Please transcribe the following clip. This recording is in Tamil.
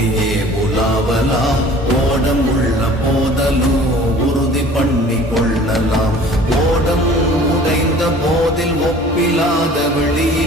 ஓடியே உலாவலாம். ஓடம் உள்ள போதலும் உறுதி பண்ணி கொள்ளலாம். ஓடம் உடைந்த போதில் ஒப்பிலாத வெளியே